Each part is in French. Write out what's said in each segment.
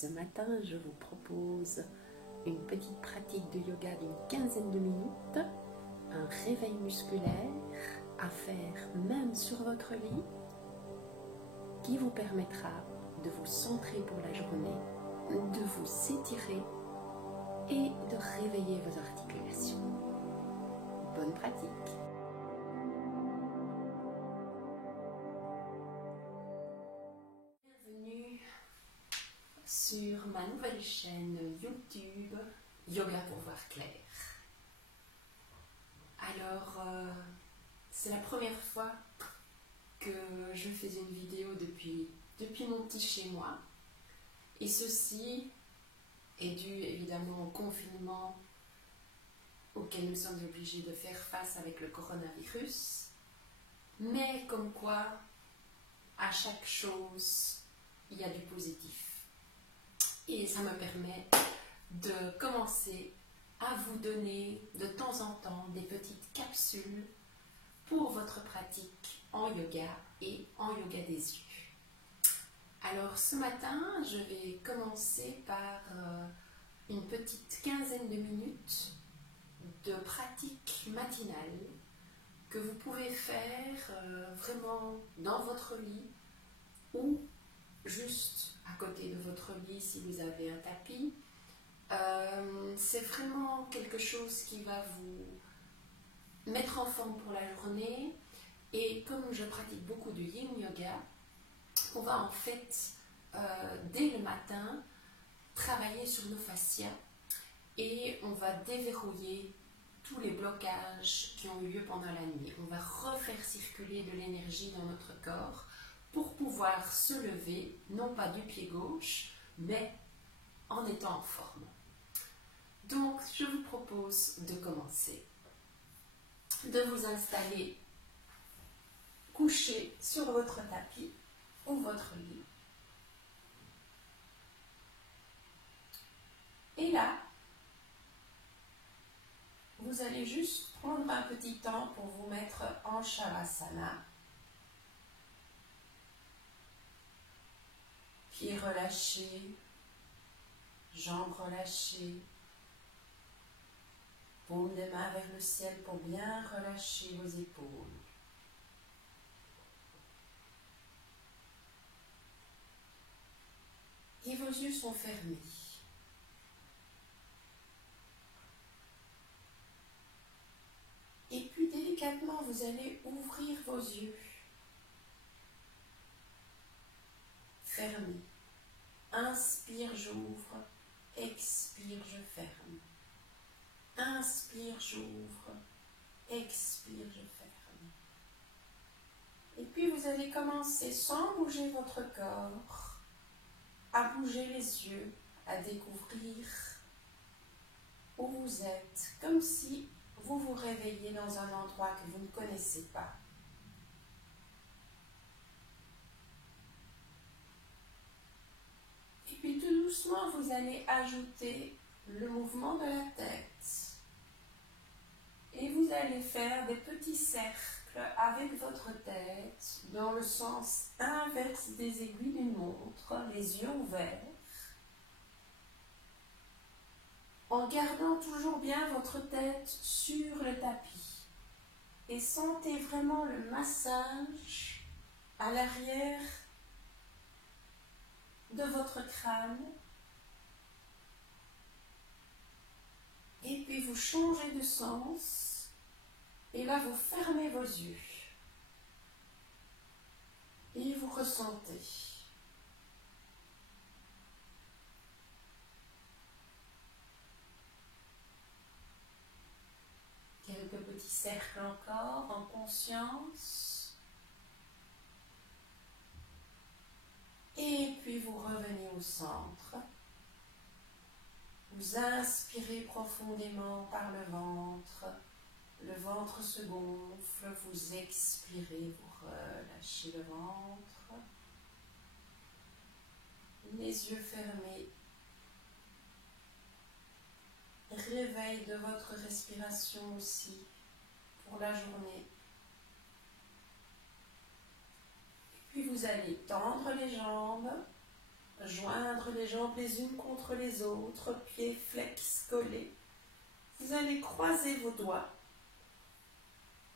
Ce matin, je vous propose une petite pratique de yoga d'une quinzaine de minutes, un réveil musculaire à faire même sur votre lit qui vous permettra de vous centrer pour la journée, de vous étirer et de réveiller vos articulations. Bonne pratique! Bienvenue sur ma nouvelle chaîne YouTube Yoga pour voir clair. Alors, c'est la première fois que je fais une vidéo depuis mon petit chez moi. Et ceci est dû évidemment au confinement auquel nous sommes obligés de faire face avec le coronavirus. Mais comme quoi, à chaque chose, il y a du positif. Et ça me permet de commencer à vous donner de temps en temps des petites capsules pour votre pratique en yoga et en yoga des yeux. Alors ce matin, je vais commencer par une petite quinzaine de minutes de pratique matinale que vous pouvez faire vraiment dans votre lit ou juste à côté de votre lit si vous avez un tapis. C'est vraiment quelque chose qui va vous mettre en forme pour la journée. Et comme je pratique beaucoup de yin yoga, on va en fait dès le matin travailler sur nos fascias et on va déverrouiller tous les blocages qui ont eu lieu pendant la nuit. On va refaire circuler de l'énergie dans notre corps pour pouvoir se lever, non pas du pied gauche, mais en étant en forme. Donc, je vous propose de commencer, de vous installer couché sur votre tapis ou votre lit. Et là, vous allez juste prendre un petit temps pour vous mettre en Shavasana. Pieds relâchés, jambes relâchées, paume des mains vers le ciel pour bien relâcher vos épaules. Et vos yeux sont fermés. Et puis délicatement, vous allez ouvrir vos yeux. Fermez. Inspire, j'ouvre. Expire, je ferme. Inspire, j'ouvre. Expire, je ferme. Et puis vous allez commencer sans bouger votre corps à bouger les yeux, à découvrir où vous êtes, comme si vous vous réveillez dans un endroit que vous ne connaissez pas. Et puis tout doucement, vous allez ajouter le mouvement de la tête. Et vous allez faire des petits cercles avec votre tête dans le sens inverse des aiguilles d'une montre, les yeux ouverts, en gardant toujours bien votre tête sur le tapis. Et sentez vraiment le massage à l'arrière de votre crâne. Et puis vous changez de sens. Et là, vous fermez vos yeux. Et vous ressentez. Quelques petits cercles encore en conscience. Et puis vous revenez au centre. Vous inspirez profondément par le ventre se gonfle, vous expirez, vous relâchez le ventre. Les yeux fermés. Réveil de votre respiration aussi pour la journée. Et puis vous allez tendre les jambes joindre les jambes les unes contre les autres, pieds flex collés. Vous allez croiser vos doigts,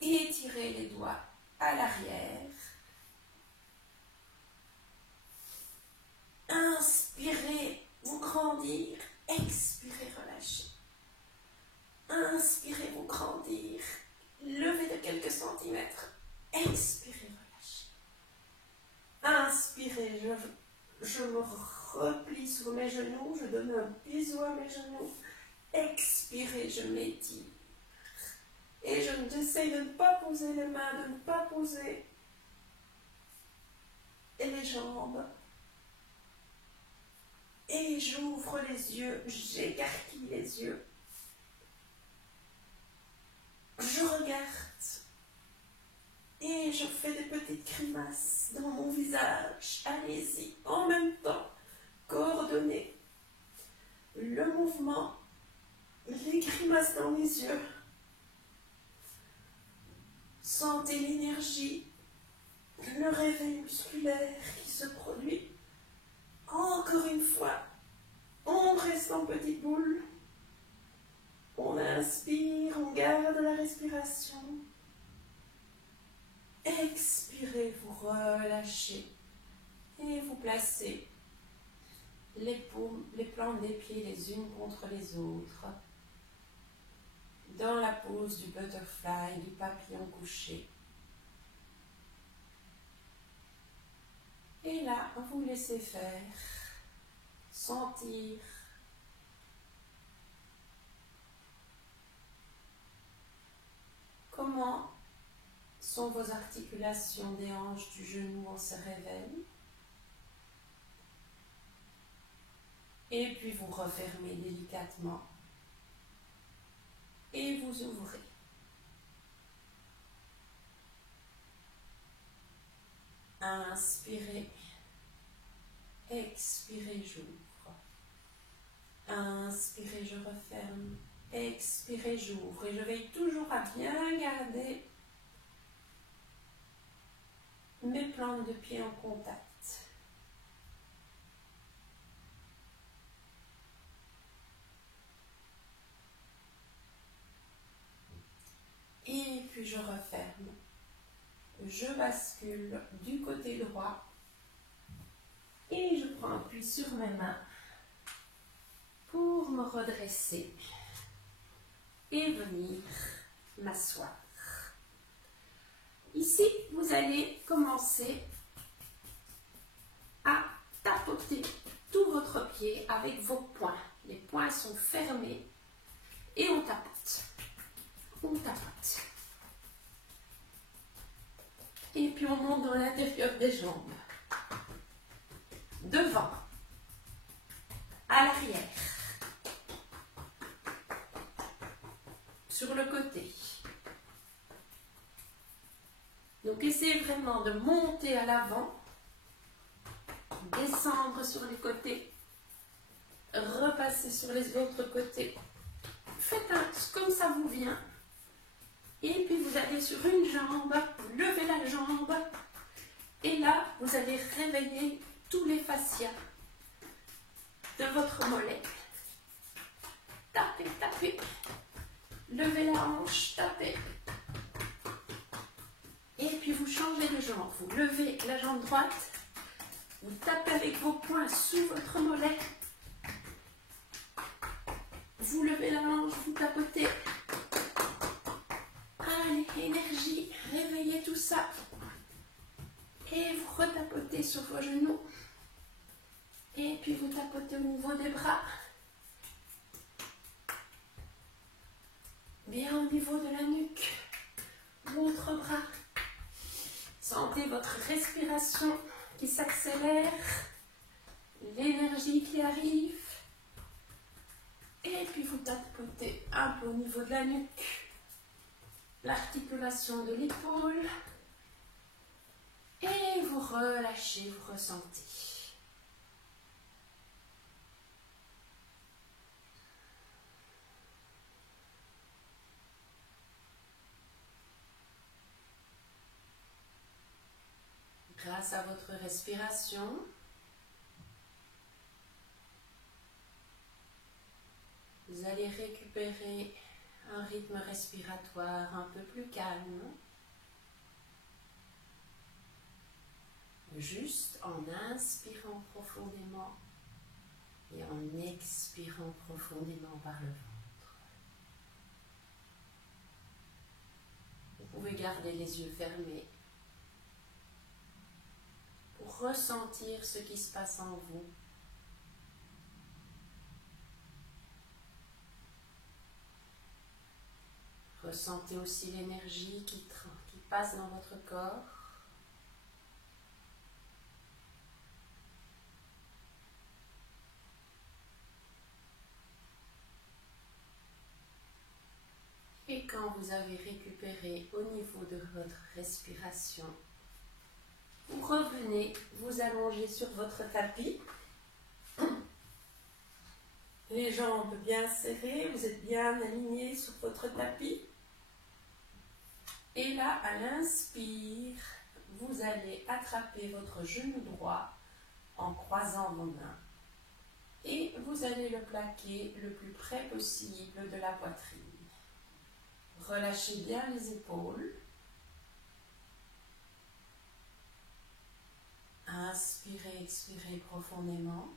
étirer les doigts à l'arrière. Inspirez, vous grandir, expirez, relâchez. Inspirez, vous grandir, levez de quelques centimètres, expirez, relâchez. Inspirez, je me replie sur mes genoux, je donne un bisou à mes genoux. Expirez, je m'étire. Et j'essaie de ne pas poser les mains, de ne pas poser les jambes. Et j'ouvre les yeux, j'écarquille les yeux. Je regarde et je fais des petites grimaces dans mon visage. Allez-y, en même temps, coordonnez le mouvement, les grimaces dans les yeux. Sentez l'énergie, le réveil musculaire qui se produit. Encore une fois, on reste en petite boule. On inspire, on garde la respiration. Expirez, vous relâchez et vous placez les paumes, les plantes des pieds les unes contre les autres dans la pose du butterfly, du papillon couché. Et là, vous laissez faire, sentir comment sont vos articulations des hanches du genou en se réveillent. Et puis vous refermez délicatement et vous ouvrez. Inspirez, expirez, j'ouvre. Inspirez, je referme. Expirez, j'ouvre. Et je veille toujours à bien garder mes plantes de pied en contact. Et puis je referme. Je bascule du côté droit et je prends appui sur mes mains pour me redresser et venir m'asseoir. Ici, vous allez commencer à tapoter tout votre pied avec vos poings. Les poings sont fermés et on tapote. On tapote. Et puis on monte dans l'intérieur des jambes. Devant, à l'arrière, sur le côté. Donc essayez vraiment de monter à l'avant, descendre sur les côtés, repasser sur les autres côtés. Faites comme ça vous vient. Et puis vous allez sur une jambe, vous levez la jambe. Et là, vous allez réveiller tous les fascias de votre mollet. Tapez, tapez. Levez la hanche, tapez. Et puis vous changez de jambe. Vous levez la jambe droite. Vous tapez avec vos poings sous votre mollet. Vous levez la hanche, vous tapotez. Allez, énergie, réveillez tout ça. Et vous retapotez sur vos genoux. Et puis vous tapotez au niveau des bras. Bien au niveau de la nuque. L'autre bras. Sentez votre respiration qui s'accélère. L'énergie qui arrive. Et puis vous tapotez un peu au niveau de la nuque. L'articulation de l'épaule. Et vous relâchez, vous ressentez. Grâce à votre respiration, récupérer un rythme respiratoire un peu plus calme, juste en inspirant profondément et en expirant profondément par le ventre. Vous pouvez garder les yeux fermés pour ressentir ce qui se passe en vous. Ressentez aussi l'énergie qui passe dans votre corps. Et quand vous avez récupéré au niveau de votre respiration, vous revenez vous allonger sur votre tapis. Les jambes bien serrées, vous êtes bien alignés sur votre tapis. Et là, à l'inspire, vous allez attraper votre genou droit en croisant vos mains. Et vous allez le plaquer le plus près possible de la poitrine. Relâchez bien les épaules. Inspirez, expirez profondément.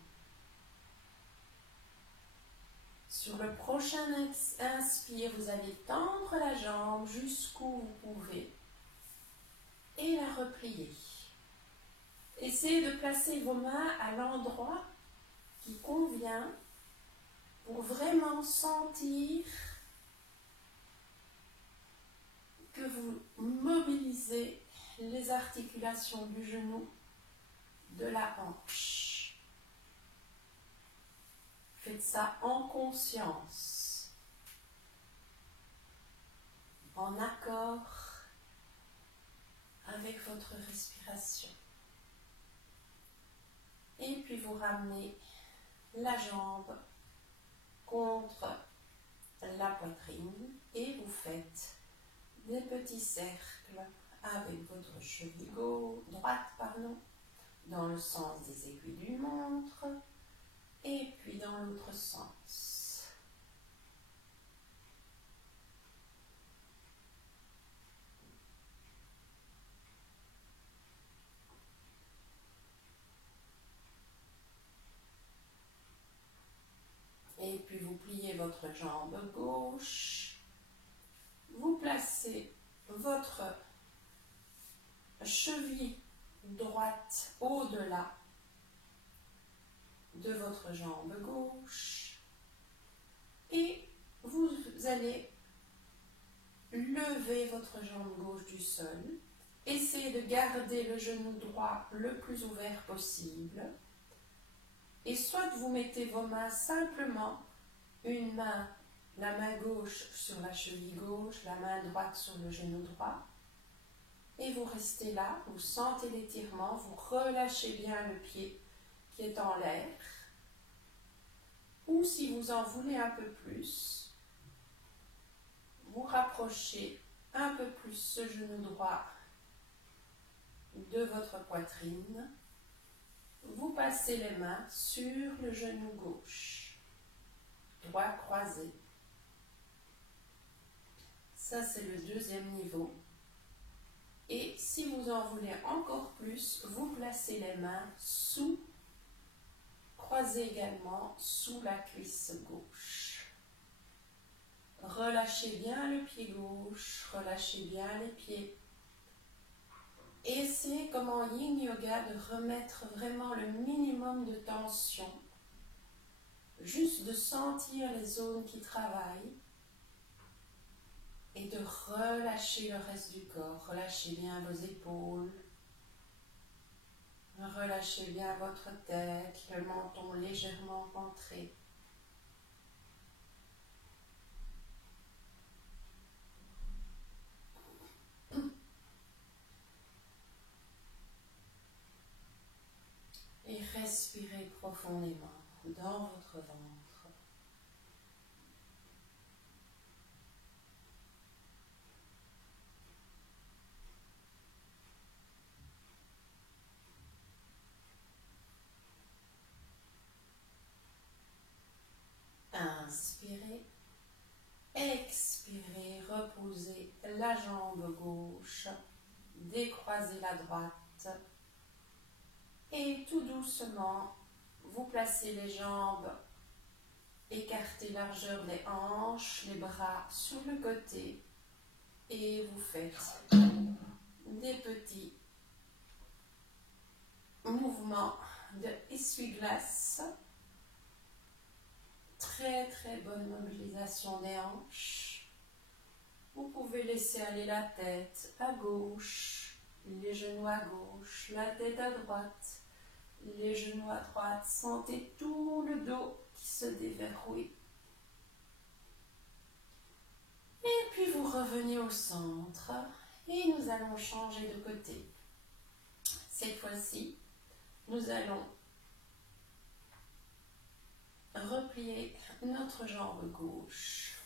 Sur le prochain inspire, vous allez tendre la jambe jusqu'où vous pouvez et la replier. Essayez de placer vos mains à l'endroit qui convient pour vraiment sentir que vous mobilisez les articulations du genou, de la hanche. Faites ça en conscience, en accord avec votre respiration. Et puis vous ramenez la jambe contre la poitrine et vous faites des petits cercles avec votre cheville droite, dans le sens des aiguilles d'une montre et puis dans l'autre sens. Et puis vous pliez votre jambe gauche, vous placez votre cheville droite au-delà de votre jambe gauche et vous allez lever votre jambe gauche du sol. Essayez de garder le genou droit le plus ouvert possible. Et soit vous mettez vos mains simplement, une main, la main gauche sur la cheville gauche, la main droite sur le genou droit. Et vous restez là, vous sentez l'étirement, vous relâchez bien le pied qui est en l'air. Ou si vous en voulez un peu plus, vous rapprochez un peu plus ce genou droit de votre poitrine. Vous passez les mains sur le genou gauche, droit croisé. Ça, c'est le deuxième niveau. Et si vous en voulez encore plus, vous placez les mains sous, croisez également sous la cuisse gauche. Relâchez bien le pied gauche, relâchez bien les pieds. Essayez, comme en Yin Yoga, de remettre vraiment le minimum de tension. Juste de sentir les zones qui travaillent et de relâcher le reste du corps. Relâchez bien vos épaules. Relâchez bien votre tête, le menton légèrement rentré. Et respirez profondément dans votre ventre. Inspirez. jambe gauche, décroisez la droite et tout doucement, vous placez les jambes écartez largeur des hanches, les bras sur le côté et vous faites des petits mouvements de essuie-glace. Très très bonne mobilisation des hanches. Vous pouvez laisser aller la tête à gauche, les genoux à gauche, la tête à droite, les genoux à droite. Sentez tout le dos qui se déverrouille. Et puis vous revenez au centre et nous allons changer de côté. Cette fois-ci, nous allons replier notre jambe gauche.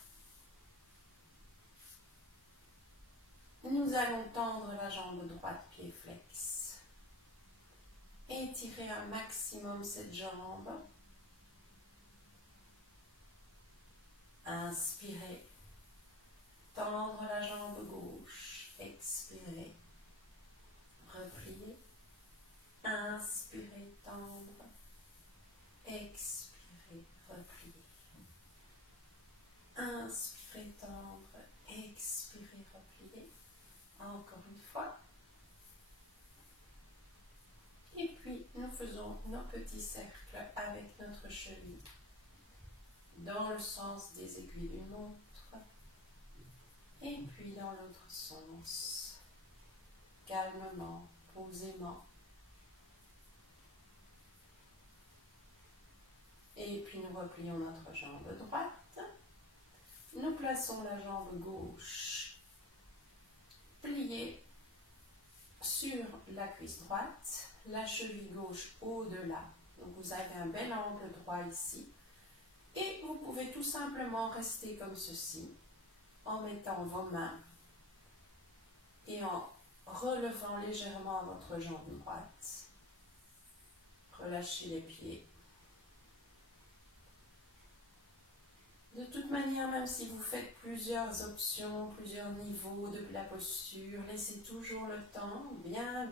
Nous allons tendre la jambe droite, pied flex. Étirez un maximum cette jambe. Inspirez. Tendre la jambe gauche. Expirez. Repliez. Inspirez, tendre. Expirez, repliez. Inspirez, tendre. Expirez, repliez. Encore une fois. Et puis, nous faisons nos petits cercles avec notre cheville dans le sens des aiguilles d'une montre et puis dans l'autre sens, calmement, posément. Et puis nous replions notre jambe droite. Nous plaçons la jambe gauche pliée sur la cuisse droite, la cheville gauche au-delà. Donc vous avez un bel angle droit ici. Et vous pouvez tout simplement rester comme ceci, en mettant vos mains et en relevant légèrement votre jambe droite. Relâchez les pieds. De toute manière, même si vous faites plusieurs options, plusieurs niveaux de la posture, laissez toujours le temps, bien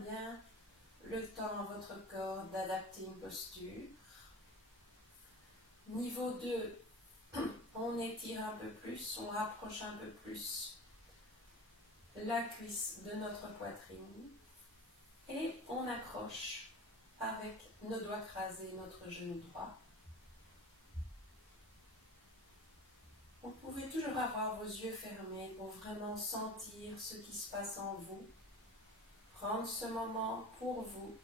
le temps à votre corps d'adapter une posture. Niveau 2, on étire un peu plus, on rapproche un peu plus la cuisse de notre poitrine et on accroche avec nos doigts croisés notre genou droit. Vous pouvez toujours avoir vos yeux fermés pour vraiment sentir ce qui se passe en vous. Prendre ce moment pour vous.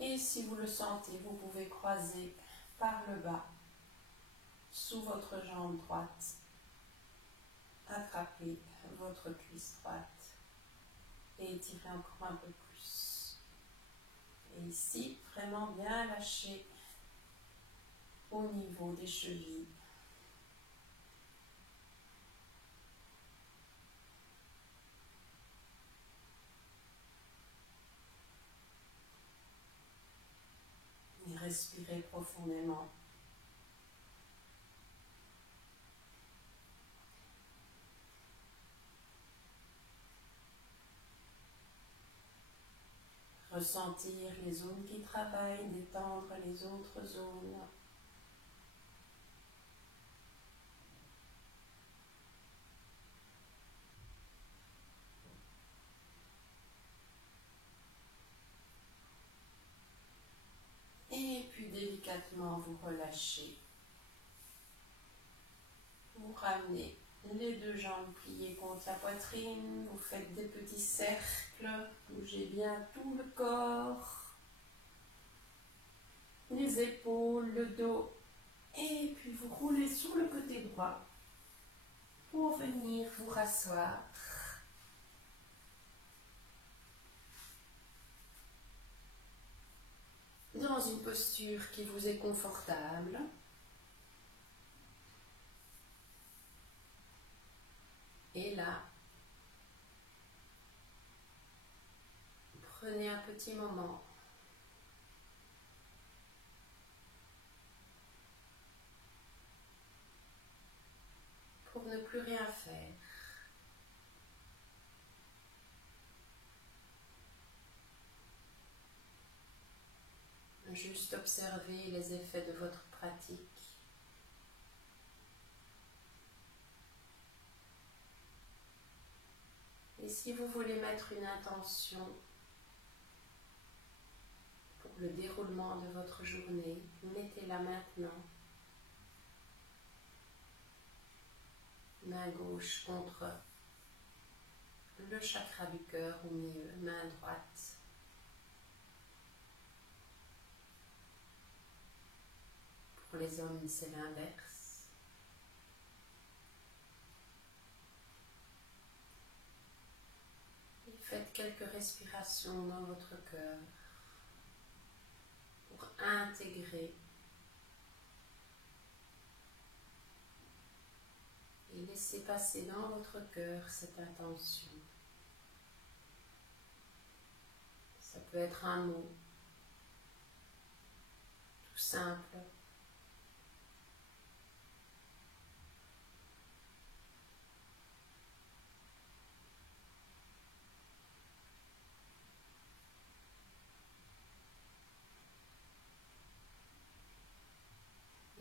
Et si vous le sentez, vous pouvez croiser par le bas, sous votre jambe droite. Attrapez votre cuisse droite et étirez encore un peu plus. Et ici, vraiment bien lâcher au niveau des chevilles. Et respirez profondément. Ressentir les zones qui travaillent, détendre les autres zones. Et puis délicatement vous relâchez. Vous ramenez les deux jambes pliées contre la poitrine. Vous faites des petits cercles. Bougez bien tout le corps. Les épaules, le dos. Et puis vous roulez sur le côté droit pour venir vous rasseoir. Dans une posture qui vous est confortable. Et là, prenez un petit moment pour ne Juste observer les effets de votre pratique. Et si vous voulez mettre une intention pour le déroulement de votre journée, mettez-la maintenant. Main gauche contre le chakra du cœur au milieu, main droite. Pour les hommes, c'est l'inverse. Et faites quelques respirations dans votre cœur pour intégrer et laisser passer dans votre cœur cette intention. Ça peut être un mot tout simple.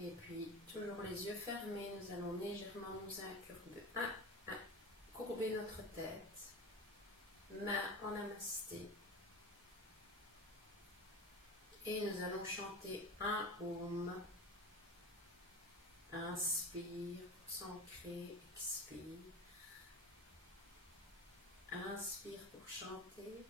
Et puis, toujours les yeux fermés, nous allons légèrement nous courber notre tête, main en namasté. Et nous allons chanter un Om. Inspire pour s'ancrer, expire. Inspire pour chanter.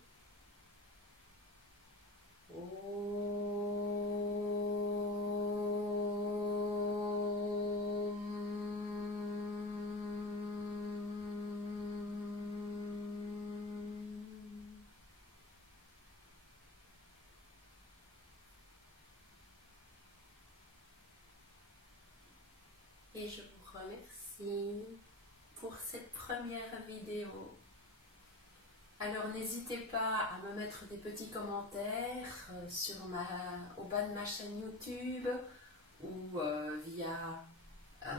Et je vous remercie pour cette première vidéo. Alors n'hésitez pas à me mettre des petits commentaires au bas de ma chaîne YouTube ou via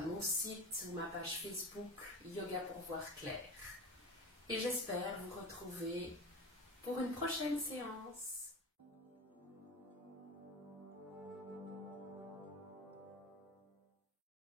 mon site ou ma page Facebook Yoga pour voir clair. Et j'espère vous retrouver pour une prochaine séance.